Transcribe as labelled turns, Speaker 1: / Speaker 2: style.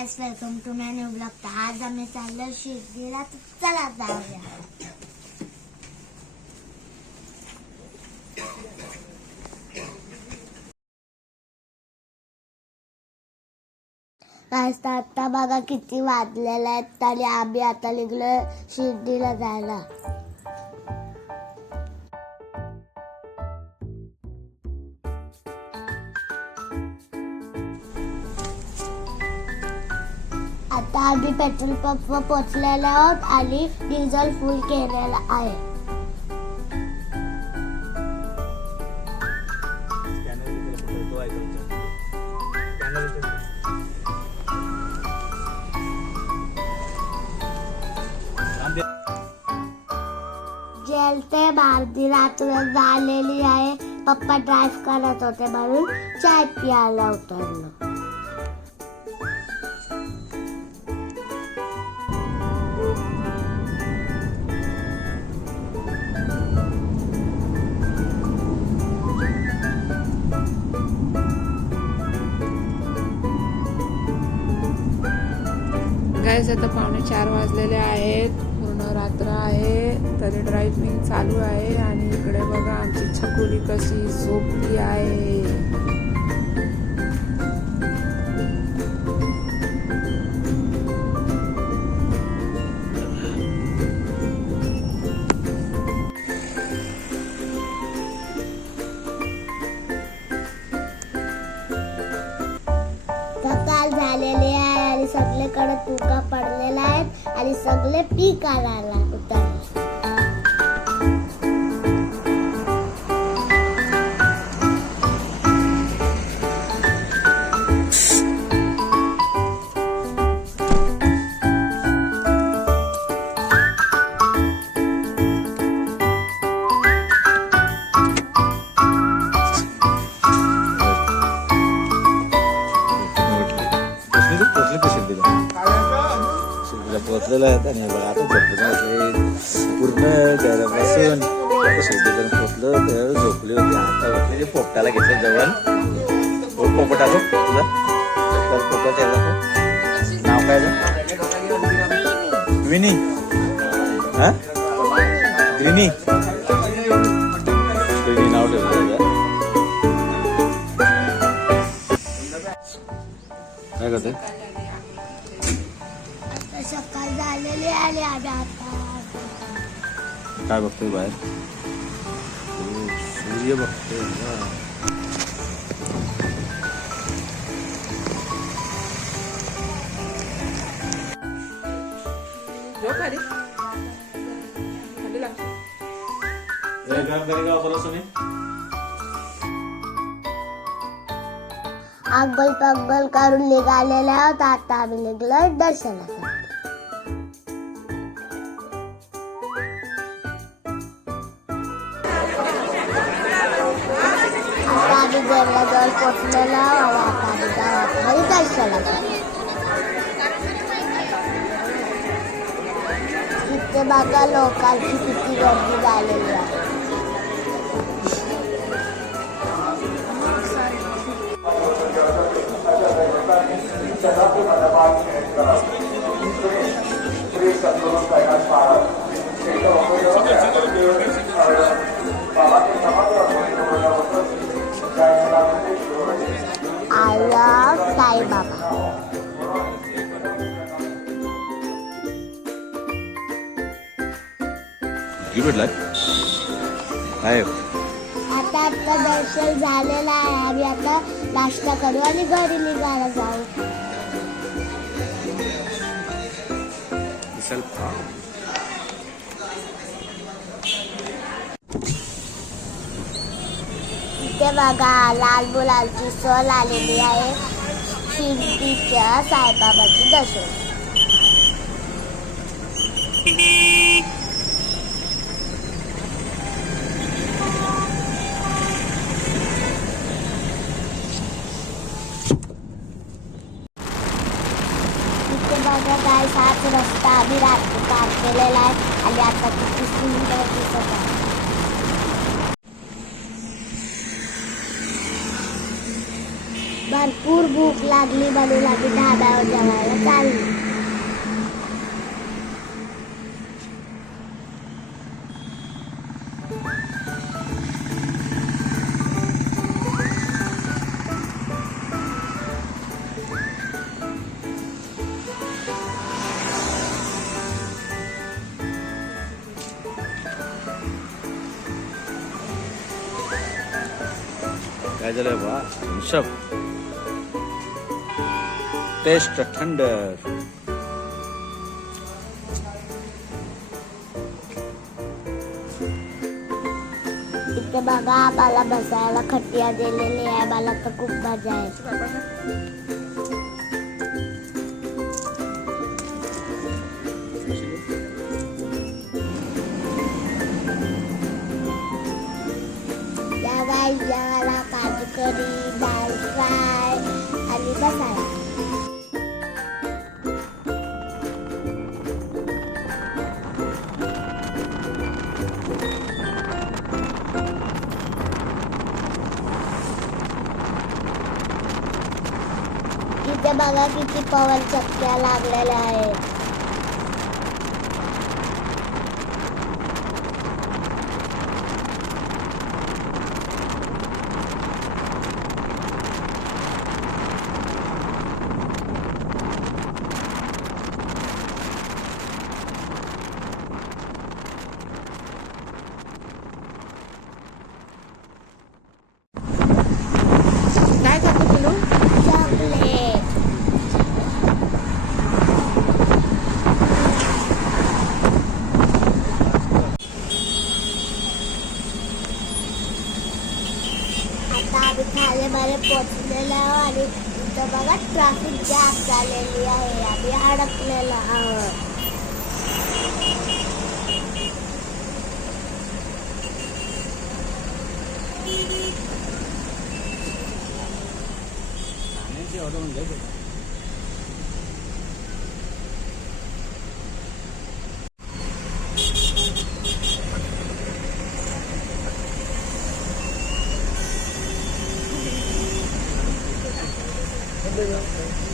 Speaker 1: Guys welcome to my new blog तर आज आम्ही चाललो शिर्डीला तर चला जाऊया गायस तर आता बघा किती वाजलेले आहेत तरी आम्ही आता निघलो शिर्डीला जायला आता आम्ही पेट्रोल पंपवर पोहोचलेलो आहोत आणि डिझेल फुल केलेला आहे. जेलते भारती रात्र झालेली आहे. पप्पा ड्राईव्ह करत होते म्हणून चाय प्यायला उतरलो.
Speaker 2: गायस आता पावणे चार वाजलेले आहेत. पूर्ण रात्र आहे. तरी ड्रायव्हिंग चालू आहे. आणि इकडे बघा आमची छकुली कशी झोपली आहे.
Speaker 1: झालेले आहे. सगळीकडे तुका पडलेला आहेत आणि सगळे पीक आणायला उतरले
Speaker 3: शिर्डीला पोहोचलेलं आहे बघा आता झोपून पूर्ण जायला बसून आता शिर्डीकडे तर झोपली होती आता उठलेली पोपटाला घेतलं जवळ हो पोपट आलो तुझा तर पोपट यायला नाव काय विनी ग्रिनी ग्रिनी नाव ठेवलं काय करते
Speaker 1: आम्ही आता
Speaker 3: काय बघतोय बाहेर? सूर्य बघतोय
Speaker 1: अंगल पंगल करून निघालेले आहोत. आता आम्ही निघलोय दर्शनासाठी आता आम्ही देवळाजवळ पोचलेला हवा आणि आता आम्ही जाऊ इथे बघा लोकांची किती गर्दी झालेली आहे. आय
Speaker 3: की भेटलाय काय
Speaker 1: आता आता दर्शन झालेलं आहे. आम्ही आता नाश्ता करू आणि घरी निघायला जाऊ. इथे बघा लाल मुलांची सहल आलेली आहे. शिर्डीच्या साईबाबाची दर्शन. इथे बघा काय सात रस्ता आधी रात पार केलेला आहे आणि आता किती सुंदर दिसत आहे भरपूर भूक लागली बनू लागली ढाब्यावर जेवायला चालली.
Speaker 3: काय झालंय बा ऋषभ टेस्ट थंड।
Speaker 1: इथे बघा आम्हाला बसायला खटिया दिलेली आहे मला तर खूप मजा आहे. Yeah. गाई करी दाल फ्राय आणि बसायला इथे बघा किती पवन चक्क्या लागलेल्या आहेत. आता आम्ही ठाणेमध्ये पोचलेलो आणि इथं बघा ट्रॅफिक जाम झालेली आहे आम्ही अडकलेलो आहोत. Obrigado.